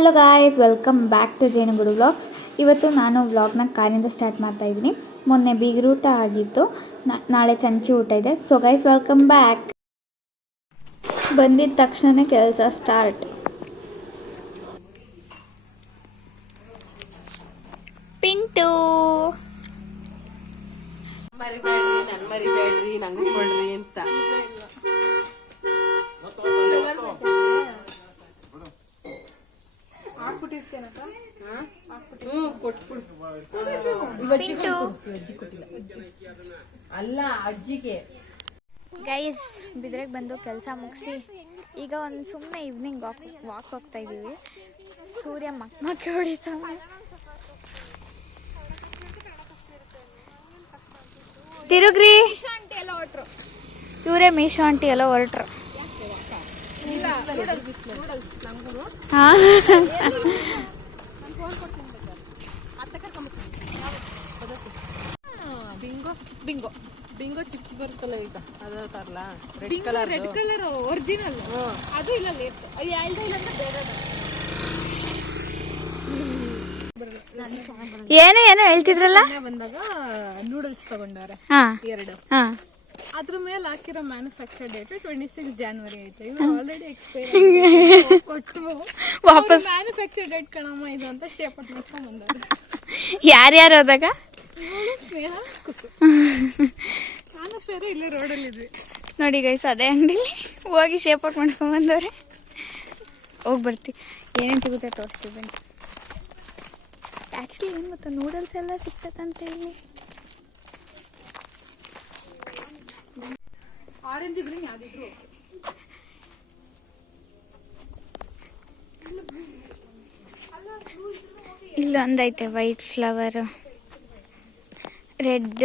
Hello guys, welcome back to Jenugudu vlogs. ಇವತ್ತು ನಾನು ವ್ಲಾಗ್ನ ಕಾರಿಂದ ಸ್ಟಾರ್ಟ್ ಮಾಡ್ತಾ ಇದ್ದೀನಿ. ಮೊನ್ನೆ ಬೀಗರೂಟ ಆಗಿತ್ತು, ನಾಳೆ ಚಂಚಿ ಊಟ ಇದೆ. So guys, welcome back. ಬಂದಿದ್ದ ತಕ್ಷಣ ಕೆಲಸ ಸ್ಟಾರ್ಟ್. ಪಿಂಟು ಮರಿಬೇಡ್ರಿ ನಂಗೆ ಕೊಡ್ರಿ ಅಂತ. ಅಲ್ಲ ಅಜ್ಜಿಗೆ. ಗೈಸ್, ಬಿದ್ರೆಗೆ ಬಂದು ಕೆಲಸ ಮುಗಿಸಿ ಈಗ ಒಂದು ಸುಮ್ಮನೆ ಈವ್ನಿಂಗ್ ವಾಕ್ ಹೋಗ್ತಾ ಇದ್ದೀವಿ. ಸೂರ್ಯ ಮಕ್ಕೆ ಹೊಡಿತಾವೆ. ತಿರುಗ್ರಿ, ಇವರೇ ಮೀಶೋ ಆಂಟಿ ಎಲ್ಲ ಹೊರಟ್ರು. ಬಿಂಗೋ ಬಿಂಗೋ ಚಿಪ್ಸ್ ಬರುತ್ತಲ್ಲ ಈಗ, ಅದ ತರಲ ರೆಡ್ ಕಲರ್ ಒರಿಜಿನಲ್ ಅದು ಇಲ್ಲ ಲೇಸ್ ಏನೋ ಹೇಳ್ತಿದ್ರಲ್ಲ. ಬಂದಾಗ ನೂಡಲ್ಸ್ ತಗೊಂಡಾರೆ ಎರಡು, ಅದ್ರ ಮೇಲೆ ಹಾಕಿರೋ ಮ್ಯಾನುಫ್ಯಾಕ್ಚರ್ ಡೇಟ್ 26 ಜಾನ್ವರಿ ಐತೆ. ಇವ್ರು ಆಲ್ರೆಡಿ ಎಕ್ಸ್ಪೈರ್ ಕೊಟ್ಟು ವಾಪಸ್ ಮ್ಯಾನುಫ್ಯಾಕ್ಚರ್ ಡೇಟ್ ಕಣಮ್ಮ ಇದು ಅಂತ ಶೇಪ್ ಮಾಡ್ಕೊಂಡ್ ಬಂದಾರೆ. ಯಾರ್ಯಾರು ಹೋದಾಗ? ಸ್ನೇಹ, ಕುಸು, ನಾನು ಬೇರೆ ಇಲ್ಲೇ ರೋಡಲ್ಲಿ ಇದ್ವಿ ನೋಡಿ ಗೈಸ್. ಅದೇ ಅಂಗಡಿಲಿ ಹೋಗಿ ಶೇಪ್ ಔಟ್ ಮಾಡ್ಕೊಂಡ್ ಬಂದವ್ರೆ. ಹೋಗಿ ಬರ್ತೀವಿ, ಏನೇನು ಸಿಗುತ್ತೆ ತೋರಿಸ್ತೀವಿ ಬನ್ನಿ. ಆ್ಯಕ್ಚುಲಿ ಏನು ಗೊತ್ತಾ, ನೂಡಲ್ಸ್ ಎಲ್ಲ ಸಿಗ್ತದಂತ ಹೇಳಿ. ಆರೆಂಜ್ ಗ್ರೀನ್ ಯಾವ್ದಿದ್ರು ಇಲ್ಲೊಂದೈತೆ white flower, red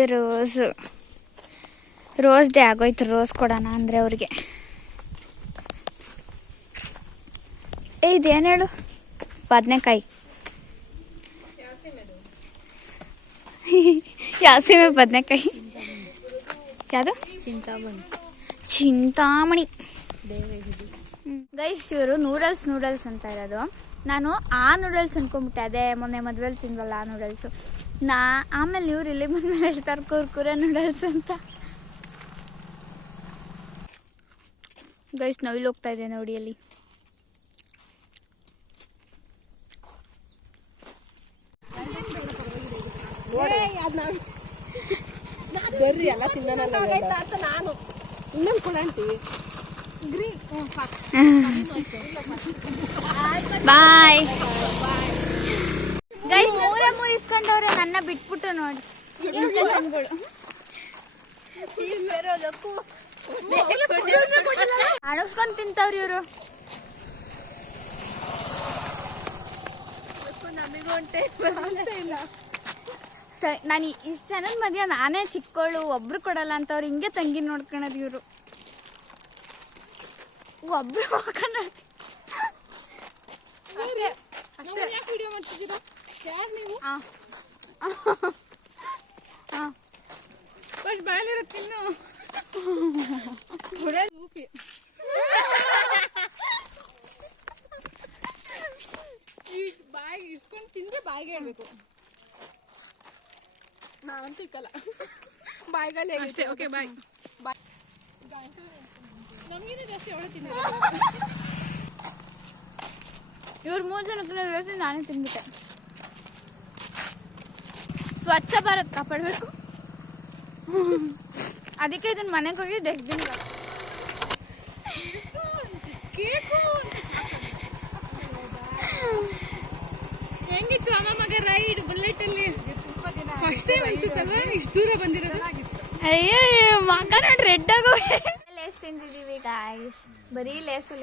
rose day ಆಗೋಯ್ತು. ರೋಸ್ ಕೊಡೋಣ ಅಂದರೆ ಅವ್ರಿಗೆ. ಇದೇನು ಹೇಳು? ಬದನೆಕಾಯಿ, ಯಾಸಿಮೆ ಬದನೆಕಾಯಿ. ಯಾವುದು? ಚಿಂತಾಮಣಿ. ಗೈಸ್, ಇವರು ನೂಡಲ್ಸ್ ಅಂತ ಇರೋದು. ನಾನು ಆ ನೂಡಲ್ಸ್ ಅನ್ಕೊಂಬಿಟ್ಟೆ, ಅದೇ ಮೊನ್ನೆ ಮದುವೆಲಿ ತಿಂದ್ವಲ್ಲ ಆ ನೂಡಲ್ಸು. ಆಮೇಲೆ ಇವ್ರು ಇಲ್ಲಿ ಬಂದ್ಮೇಲೆ ಹೇಳ್ತಾರೆ ಕುರ್ಕುರೆ ನೂಡಲ್ಸ್ ಅಂತ. ಗೈಸ್, ನಾವಿಲ್ಲಿ ಹೋಗ್ತಾ ಇದೆ ನೋಡಿ ಅಲ್ಲಿ. ಬರ್ರಿ ಎಲ್ಲ ತಿನ್ನಲ್ಲ ನಾನು ಇನ್ನೊಂದು ಕೊಡಂಟಿ ಗ್ರೀನ್. Bye guys. ಮೂರೇ ಇಸ್ಕೊಂಡವ್ರೆ ನನ್ನ ಬಿಟ್ಬಿಟ್ಟು ನೋಡಿ. ಅಣಸ್ಕೊಂಡ್ ತಿಂತವ್ರಿ ಇವರು. ನಾನು ಇಷ್ಟು ಜನದ ಮಧ್ಯ ನಾನೇ ಚಿಕ್ಕವಳು, ಒಬ್ರು ಕೊಡಲ್ಲ ಅಂತವ್ರು. ಹಿಂಗೆ ತಂಗಿ ನೋಡ್ಕೊಳೋದು ಇವರು. ಒಬ್ರು ವಿಡಿಯೋ ಮಾಡ್ತಿದ್ದೀರಾ? ಯಾರು ನೀವು? ಫಸ್ಟ್ ಬಾಯಲ್ಲಿರೋ ತಿನ್ನು. ಈ ಬಾಯಿಗೆ ಇಸ್ಕೊಂಡು ತಿಂದ್ರೆ ಬಾಯಿಗೆ ಹೇಳ್ಬೇಕು. ನಾವಂತೂ ಇಕ್ಕಲ್ಲ, ಬಾಯಿಗಲ್ಲೇ ಅಷ್ಟೇ. ಓಕೆ, ಬಾಯ್. ನಮಗಿನ್ನೂ ಜಾಸ್ತಿ ಅವಳು ತಿನ್ನ. ಇವ್ರು 3 ಜನಕ್ಕೆ ಜಾಸ್ತಿ ನಾನೇ ತಿಂದ್ಬಿಟ್ಟೆ. ಸ್ವಚ್ಛ ಭಾರತ್ ಕಾಪಾಡಬೇಕು, ಅದಕ್ಕೆ ಇದನ್ನ ಮನೆಗೆ ಹೋಗಿ ಡಸ್ಟ್ಬಿನ್. ಕೇಕು ಹೆಂಗಿತ್ತು ಅಮ್ಮಮ್ಮಗ ರೈಡ್ ಬುಲೆಟ್ ಅಲ್ಲಿ? ಫಸ್ಟ್ ಟೈಮ್ ಅನ್ಸುತ್ತಲ್ವಾ ಇಷ್ಟು ದೂರ ಬಂದಿರೋದು? ಅಯ್ಯೋ ಮಗ ನೋಡಿ ರೆಡ್ ಆಗೋ. ಲೇಸ್ ತಿಂದಿದ್ದೀವಿ ಗಾಯ್ಸ್, ಬರೀ ಲೇಸು.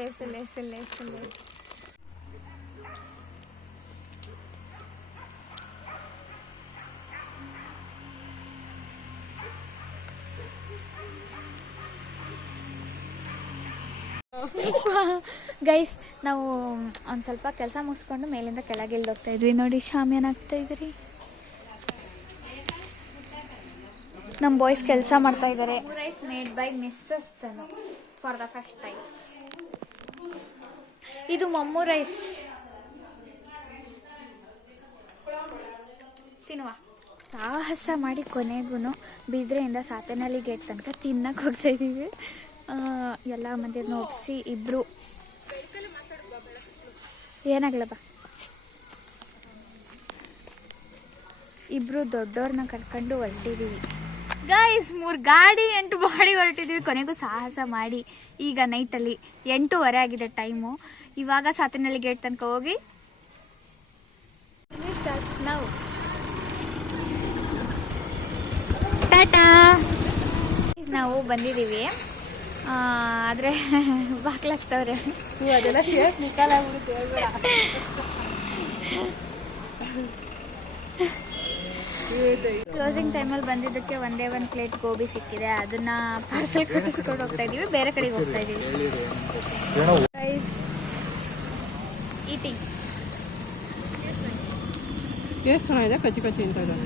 ಗೈಸ್, ನಾವು ಒಂದು ಸ್ವಲ್ಪ ಕೆಲಸ ಮುಗಿಸ್ಕೊಂಡು ಮೇಲಿಂದ ಕೆಳಗೆ ಇಳ್ದೋಗ್ತಾ ಇದ್ವಿ. ನೋಡಿ ಶಾಮಿಯಾನ ಆಗ್ತಾ ಇದ್ರಿ. ನಮ್ಮ ಬಾಯ್ಸ್ ಕೆಲಸ ಮಾಡ್ತಾ ಇದ್ದಾರೆ. Rice made by missus Tanu for the first time. ಇದು ಮಮ್ಮು ರೈಸ್. ತಿನ್ನುವ. ಸಾಹಸ ಮಾಡಿ ಕೊನೆಗೂ ಬಿದ್ರೆಯಿಂದ ಸಾತೇನಹಳ್ಳಿ ಗೇಟ್ ತನಕ ತಿನ್ನಕ್ಕೆ ಹೋಗ್ತಾಯಿದ್ದೀವಿ. ಎಲ್ಲ ಮಂದಿರನ್ನ ಒಪ್ಪಿಸಿ ಇಬ್ಬರು ಏನಾಗಲ್ಲಪ್ಪ, ಇಬ್ಬರು ದೊಡ್ಡವ್ರನ್ನ ಕರ್ಕೊಂಡು ಹೊರಟಿದ್ದೀವಿ ಗೈಸ್. 3 ಗಾಡಿ 8 ಬಾಡಿ ಹೊರಟಿದ್ದೀವಿ ಕೊನೆಗೂ ಸಾಹಸ ಮಾಡಿ. ಈಗ ನೈಟಲ್ಲಿ 8:30 ಆಗಿದೆ ಟೈಮು. ಇವಾಗ ಸಾತೇನಹಳ್ಳಿ ಗೇಟ್ ತನಕ ಹೋಗಿ ನಾವು ಟಾಟಾ. ನಾವು ಬಂದಿದ್ದೀವಿ, ಆದರೆ ಬಾಕ್ಲಾಗ್ತವ್ರೆ. ಅದೆಲ್ಲ ಶೇಪ್ ನಿಕ್ಕಲಾಗ್ಬಿಡುತ್ತೆ. ಕ್ಲೋಸಿಂಗ್ ಟೈಮಲ್ಲಿ ಬಂದಿದ್ದಕ್ಕೆ ಒಂದೇ ಒಂದು ಪ್ಲೇಟ್ ಗೋಬಿ ಸಿಕ್ಕಿದೆ. ಅದನ್ನು ಪಾರ್ಸಲ್ ಕಟ್ಟಿಸ್ಕೊಂಡು ಹೋಗ್ತಾ ಇದ್ದೀವಿ, ಬೇರೆ ಕಡೆಗೆ ಹೋಗ್ತಾ ಇದ್ದೀವಿ. ಗೈಸ್ ಈಟಿಂಗ್ ಎಷ್ಟು ಚೆನ್ನಾಗಿದೆ, ಕಚ್ಚಿ ಕಚ್ಚಿ ಅಂತ ಇದೆ.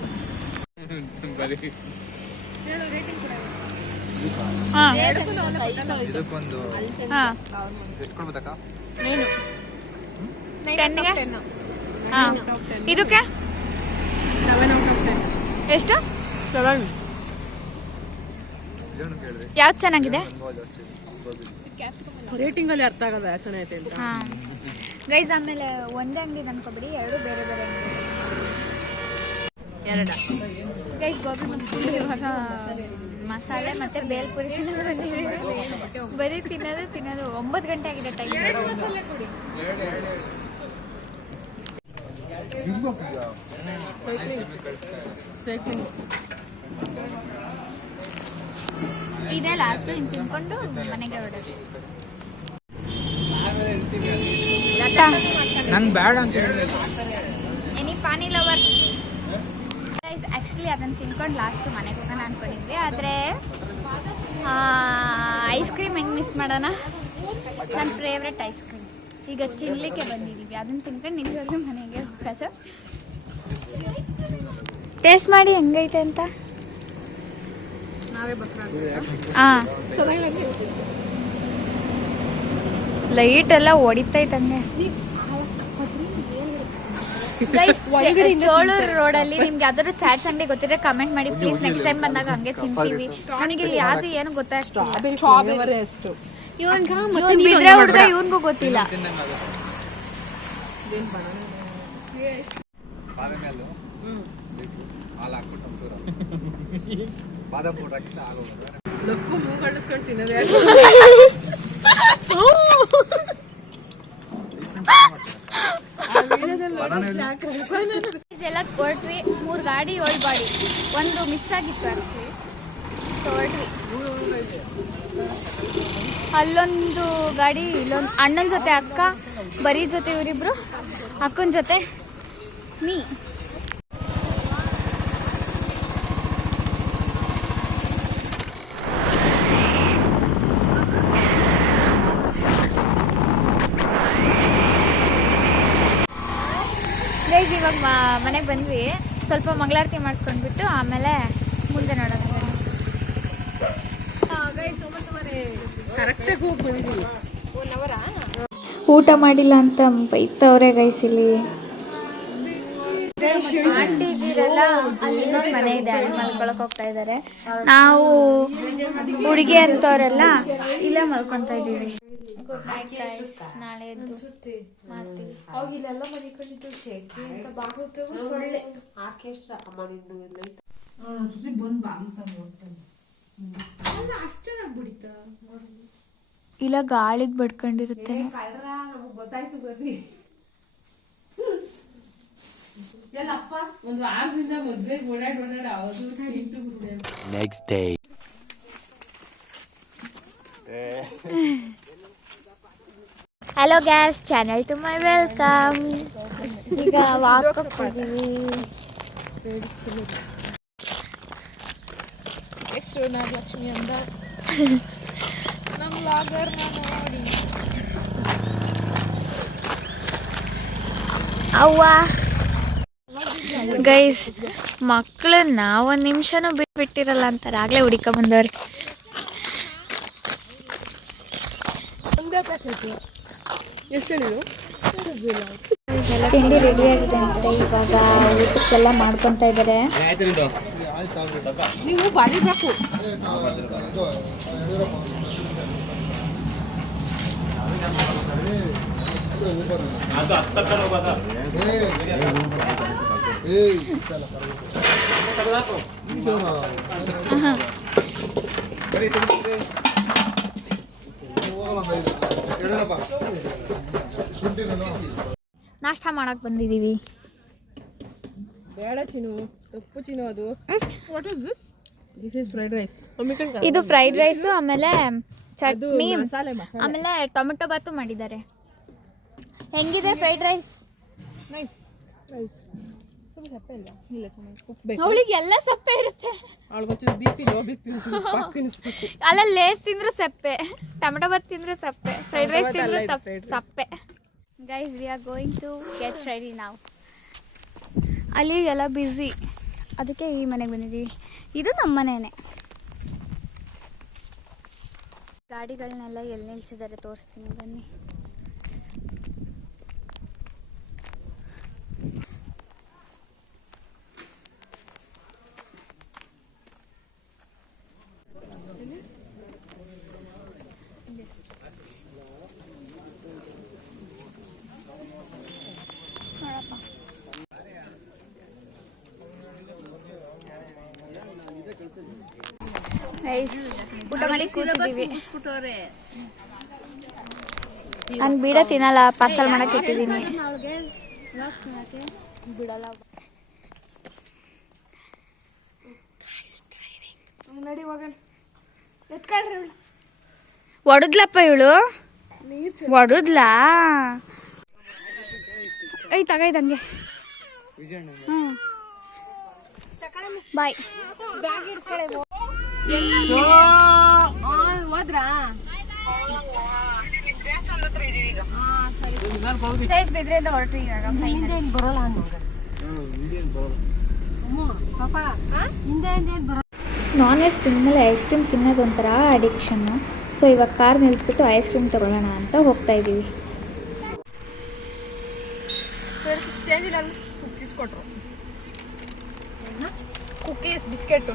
ಇದಕ್ಕೆ ಎಷ್ಟು? ಯಾವ್ದು ಚೆನ್ನಾಗಿದೆ? ರೇಟಿಂಗ್ ಅಲ್ಲಿ ಅರ್ಥ ಆಗಲ್ಲ ಯಾಕೆ ಚೆನ್ನಾಗೈತೆ ಅಂತ. ಗೈಸ್ ಆಮೇಲೆ ಒಂದೇ ಅಂಗಡಿ ಅನ್ಕೋಬಿಡಿ, 2 ಬೇರೆ ಬೇರೆ ಅಂಗಡಿ. ಗೈಸ್ ಗೋಬಿ ಮುಗಿಸ್ಕೊಂಡು ಇವಾಗ ಮಸಾಲೆ ಮತ್ತೆ ಬೇಲ್ಪುರಿ ಬರೀ ತಿನ್ನೋದು 9 ಗಂಟೆ ಆಗಿದೆ ಟೈಮ್. ಇದೇ ಲಾಸ್ಟ್. ಇನ್ನು ತಿನ್ಕೊಂಡು ಮನೆಗೆ ಹೊರಡೋದು. ನಂಗೆ ಬೇಡ ಅಂತ ಎನಿ ಪಾನಿ ಲವರ್ ಆ್ಯಕ್ಚುಲಿ ಅದನ್ನು ತಿನ್ಕೊಂಡು ಲಾಸ್ಟ್ ಮನೆಗೆ ಹೋಗೋಣ ಅಂದ್ಕೊಂಡಿದ್ವಿ. ಆದರೆ ಐಸ್ ಕ್ರೀಮ್ ಹೆಂಗೆ ಮಿಸ್ ಮಾಡೋಣ? ನನ್ನ ಫೇವ್ರೆಟ್ ಐಸ್ ಕ್ರೀಮ್ ಈಗ ತಿನ್ನಲಿಕ್ಕೆ ಬಂದಿದ್ದೀವಿ. ಅದನ್ನು ತಿನ್ಕೊಂಡು ನಿಜವಾಗ್ಲೂ ಮನೆಗೆ ಹೋಗೋದು. ಟೇಸ್ಟ್ ಮಾಡಿ ಹೆಂಗೈತೆ ಅಂತ. ಹಾಂ, ಲೈಟ್ ಎಲ್ಲ ಹೊಡಿತೈತಂಗೆ. ಚೋಳೂರು ರೋಡಲ್ಲಿ ನಿಮ್ಗೆ ಯಾವ್ದಾದ್ರು ಚಾಟ್ಸ್ ಅಂಗಡಿ ಗೊತ್ತಿದ್ರೆ ಕಮೆಂಟ್ ಮಾಡಿ ಪ್ಲೀಸ್. ನೆಕ್ಸ್ಟ್ ಟೈಮ್ ಬಂದಾಗ ಹಂಗೆ ತಿಂತೀವಿ. ನನಗೆ ಇಲ್ಲಿ ಯಾವ್ದು ಏನು ಗೊತ್ತಾಗ್ತಿಲ್ಲ. ಇವನ್ ಬಿದ್ರೆ ಹುಡುಗ ಇವನ್ಗೂ ಗೊತ್ತಿಲ್ಲ. ಮೂಗಳ್ಳಿಸ್ಕೊಂಡು ತಿನ್ನೋದೇ ಎಲ್ಲ ಹೊರಟ್ವಿ. 3 ಗಾಡಿ 7 ಬಾಡಿ, ಒಂದು ಮಿಸ್ ಆಗಿತ್ತು ಆ್ಯಕ್ಚುಲಿ. ಸೊ ಹೊರಟ್ವಿ. ಅಲ್ಲೊಂದು ಗಾಡಿ, ಇಲ್ಲೊಂದು ಅಣ್ಣನ ಜೊತೆ ಅಕ್ಕ, ಬರೀ ಜೊತೆ ಇವರಿಬ್ರು, ಅಕ್ಕನ ಜೊತೆ ನೀ. ಗೈಸ್ ಇವಾಗ ಮನೆಗೆ ಬಂದ್ವಿ. ಸ್ವಲ್ಪ ಮಂಗಳಾರತಿ ಮಾಡಿಸ್ಕೊಂಡ್ಬಿಟ್ಟು ಆಮೇಲೆ ಮುಂದೆ ನೋಡೋಣ. ಕರೆಕ್ಟಾಗಿ ಹೋಗಿ ಬಂದಿದ್ದೀವಿ. ಊಟ ಮಾಡಿಲ್ಲ ಅಂತ ಬೈತವ್ರೆ ಗೈಸ್ ಇಲ್ಲಿ. ಆಂಟಿ ಇದ್ದೀರಲ್ಲ, ಅಲ್ಲಿ ಇನ್ನೊಂದು ಮನೆ ಇದೆ, ಅಲ್ಲಿ ಮಲ್ಕೊಳಕ್ ಹೋಗ್ತಾ ಇದ್ದಾರೆ. ನಾವು ಹುಡುಗಿ ಅಂತವ್ರೆಲ್ಲ ಇಲ್ಲೇ ಮಲ್ಕೊತಾ ಇದ್ದೀವಿ. Good night guys. ನಾಳೆ ಎದ್ದು ಮಾಡ್ತೀವಿ. ಇಲ್ಲ ಗಾಳಿಗೆ ಬಡ್ಕೊಂಡಿರುತ್ತೆ. ಒಂದು ವಾರದಿಂದ ಮದ್ವೆಗೆ ಓಡಾಡಿ next day. Hello guys, channel to my welcome. ಈಗ ವಾಕ್ ಹೋಗ್ತಿದ್ದೀವಿ. ಹೆಸರು ನಾಗಲಕ್ಷ್ಮಿ ಅಂತ ನಮ್ಮ ಲಾಗರ್ನ ನೋಡಿ. ಅವ್ವ ಗೈಸ್, ಮಕ್ಕಳನ್ನ ಒಂದು ನಿಮಿಷನೂ ಬಿಟ್ಟಿರಲ್ಲ ಅಂತಾರೆ. ಆಗಲೇ ಹುಡುಕ ಬಂದವ್ರೆ. ಎಷ್ಟು ತಿಂಡಿ ರೆಡಿ ಆಗಿದೆ ಅಂತಾರೆ. ಇವಾಗ ಊಟಕ್ಕೆಲ್ಲ ಮಾಡ್ಕೊತಾ ಇದ್ದಾರೆ. ನೀವು ಬರೀಬೇಕು. ನಾಷ್ಟ ಮಾಡಕ್ ಬಂದಿದೀವಿ. ಬೇಡ ಚಿನ್ನು, ತಪ್ಪು ಚಿನ್ನು ಅದು. What is this? This is fried rice. ಇದು ಫ್ರೈಡ್ ರೈಸು, ಆಮೇಲೆ ಚಟ್ನಿ, ಮಸಾಲೆ. ಆಮೇಲೆ ಟೊಮೆಟೊ ಬಾತು ಮಾಡಿದ್ದಾರೆ. ಹೆಂಗಿದೆ ಫ್ರೈಡ್ ರೈಸ್? Nice rice. ತುಂಬ ಸಪ್ಪೆ ಇಲ್ಲ. ಇಲ್ಲ ಚೆನ್ನಾಗಿ ಉಪ್ಪಬೇಕು. ಅವಳಿಗೆ ಎಲ್ಲ ಸಪ್ಪೆ ಇರುತ್ತೆ. ಅವಳಿಗೊಂಚೂರು ಬಿಪಿ ಲೋ ಬಿಪಿ ತಿನ್ನಿಸ್ಬೇಕು. ಅಲ್ಲ, ಲೇಸ್ ತಿಂದ್ರು ಸಪ್ಪೆ, ಟೊಮೆಟೊ ಬಾತ್ ತಿಂದ್ರೆ ಸಪ್ಪೆ, ಫ್ರೈಡ್ ರೈಸ್ ತಿಂದ್ರೆ ಸಪ್ಪೆ. Guys, we are going to get ready ನಾವು. ಅಲ್ಲಿ ಎಲ್ಲ ಬ್ಯುಸಿ, ಅದಕ್ಕೆ ಈ ಮನೆಗೆ ಬಂದಿದ್ದೀವಿ. ಇದು ನಮ್ಮ ಮನೆಯೇ. ಗಾಡಿಗಳನ್ನೆಲ್ಲ ಎಲ್ಲಿ ನಿಲ್ಸಿದ್ದಾರೆ ತೋರಿಸ್ತೀನಿ ಬನ್ನಿ. ಊಟ ಮಾಡಿ ಕೂತಿದ್ದೀವಿ. ನಾನು ಬೀಡ ತಿನ್ನಲ್ಲ, ಪಾರ್ಸಲ್ ಮಾಡಕ್ಕೆ ಇಟ್ಟಿದ್ದೀನಿ. ಬಿಡಲ್ಲ. ಒಡದ್ಲಪ್ಪ ಇವಳು, ಒಡದ್ಲಾ? ತಗೈದಂಗೆ. ಬಾಯ್. ಹೋದ್ರಾ? ಬೆದ್ರೆಯಿಂದ ಹೊರಟ್ರಿ. ನಾನ್ ವೆಜ್ ತಿಂದಮೇಲೆ ಐಸ್ ಕ್ರೀಮ್ ತಿನ್ನೋದು ಒಂಥರ ಅಡಿಕ್ಷನ್ನು. ಸೊ ಇವಾಗ ಕಾರ್ ನಿಲ್ಲಿಸ್ಬಿಟ್ಟು ಐಸ್ ಕ್ರೀಮ್ ತಗೊಳ್ಳೋಣ ಅಂತ ಹೋಗ್ತಾ ಇದ್ದೀವಿ. ಕೊಟ್ರು ಕುಕೀಸ್, ಬಿಸ್ಕೆಟ್.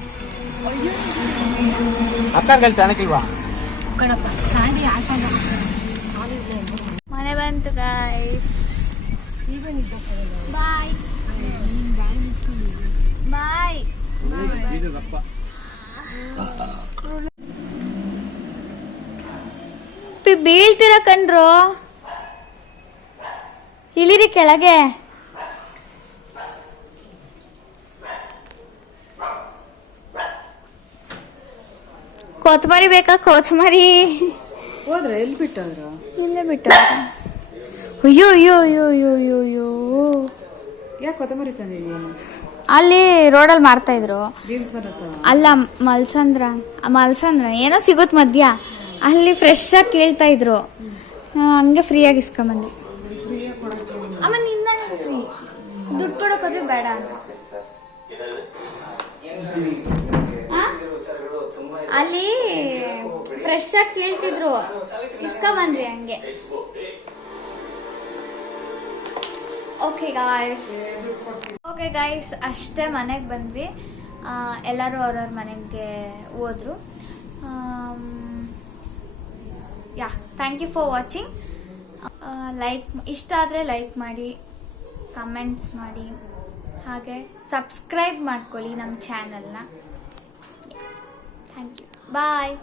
ಮನೆ ಬಂತು ಗೈಸ್. ಬಾಯ್ ಬಾಯ್. ಬೀಳ್ತೀರ ಕಣ್ರು, ಇಳಿರಿ ಕೆಳಗೆ. ಕೊತ್ತಂಬರಿ ಬೇಕಾ? ಕೊತ್ತಂಬರಿ ಹೋದ್ರೆ ಎಲ್ಲಿ ಬಿಟ್ಟವ್ರು? ಇಲ್ಲೇ ಬಿಟ್ಟವ್ರ. ಅಯ್ಯೋ ಅಯ್ಯೋ ಅಯ್ಯೋ ಅಯ್ಯೋ ಅಯ್ಯೋ ಅಯ್ಯೋ. ಯಾಕೆ ಕೊತ್ತಂಬರಿ ತಂದಿದ್ದೀವಿ? ಅಲ್ಲಿ ರೋಡಲ್ಲಿ ಮಾರ್ತಾ ಇದ್ರು. ಅಲ್ಲ, ಮಲ್ಸಂದ್ರ ಏನೋ ಸಿಗುತ್ತೆ ಮಧ್ಯ. ಅಲ್ಲಿ ಫ್ರೆಶ್ ಆಗಿ ಕೇಳ್ತಾ ಇದ್ರು, ಹಂಗೆ ಫ್ರೀಯಾಗಿ ಇಸ್ಕೊಂಬಂದ್ವಿ. ಆಮೇಲೆ ನಿಂದ ಫ್ರೀ, ದುಡ್ಡು ಕೊಡೋಕೋದ್ರೆ ಬೇಡ ಅಂತ. ಅಲ್ಲಿ ಫ್ರೆಶ್ ಆಗಿ ಕೇಳ್ತಿದ್ರು, ಇಸ್ಕೊಂಬಂದ್ವಿ ಹಂಗೆ. ಓಕೆ ಗಾಯ್ಸ್, ಅಷ್ಟೇ ಮನೆಗೆ ಬಂದ್ವಿ. ಎಲ್ಲರೂ ಅವ್ರವ್ರ ಮನೆಗೆ ಹೋದ್ರು. Thank you for watching. ಇಷ್ಟ ಆದರೆ ಲೈಕ್ ಮಾಡಿ, ಕಮೆಂಟ್ಸ್ ಮಾಡಿ, ಹಾಗೆ ಸಬ್ಸ್ಕ್ರೈಬ್ ಮಾಡ್ಕೊಳ್ಳಿ ನಮ್ಮ ಚಾನಲ್ನ. Thank you. ಬಾಯ್.